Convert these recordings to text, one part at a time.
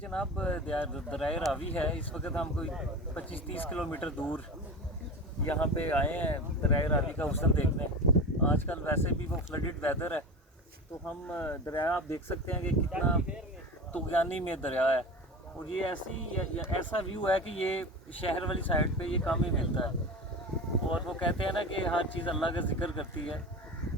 जनाब दरिया रावी है। इस वक्त हम कोई 25-30 किलोमीटर दूर यहाँ पे आए हैं दरिया रावी का हुस्न देखने। आजकल वैसे भी वो फ्लडेड वेदर है, तो हम दरिया आप देख सकते हैं कि कितना तुगयानी में दरिया है। और ये ऐसा व्यू है कि ये शहर वाली साइड पे ये कम ही मिलता है। और वो कहते हैं ना कि हर चीज़ अल्लाह का जिक्र करती है।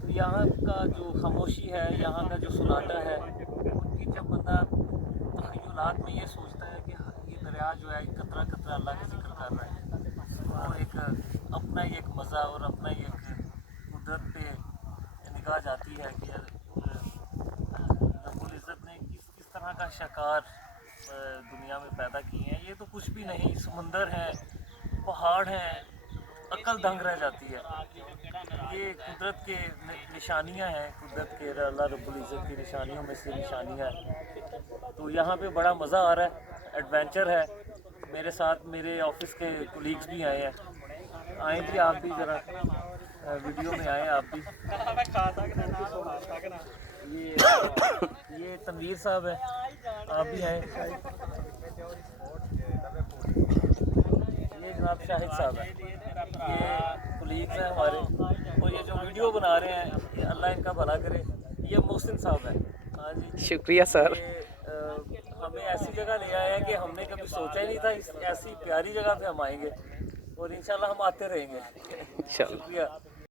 तो यहाँ का जो खामोशी है, यहाँ का जो सन्नाटा है, उनकी जब बंदा तख़य्युलात में ये सोचता है कि ये दरिया जो है कतरा कतरा अल्लाह का जिक्र कर रहा है, तो एक अपना ही एक मज़ा और अपना ही एक कुदरत पे निगाह जाती है कि रब्बुल इज़्ज़त ने किस किस तरह का शाकार दुनिया में पैदा किए हैं। ये तो कुछ भी नहीं, समंदर है, पहाड़ हैं, अक्ल दंग रह जाती है। ये कुदरत के निशानियां हैं, कुदरत के अल्लाह रब्बुल इज़्ज़त की निशानियों में से निशानियां हैं। तो यहाँ पे बड़ा मज़ा आ रहा है, एडवेंचर है। मेरे साथ मेरे ऑफिस के कोलीग्स भी आए हैं। आए भी आप भी ज़रा वीडियो में आए आप भी। ये तनवीर साहब है, आप भी आए। ये जनाब शाहिद साहब है, ये कोलीग्स हैं हमारे। और ये जो वीडियो बना रहे हैं, ये अल्लाह इनका भला करे, ये मोहसिन साहब है। हाँ जी, शुक्रिया सर। हमें ऐसी जगह ले आए हैं कि हमने कभी सोचा ही नहीं था ऐसी प्यारी जगह पे हम आएंगे, और इंशाल्लाह हम आते रहेंगे। इंशाल्लाह। शुक्रिया।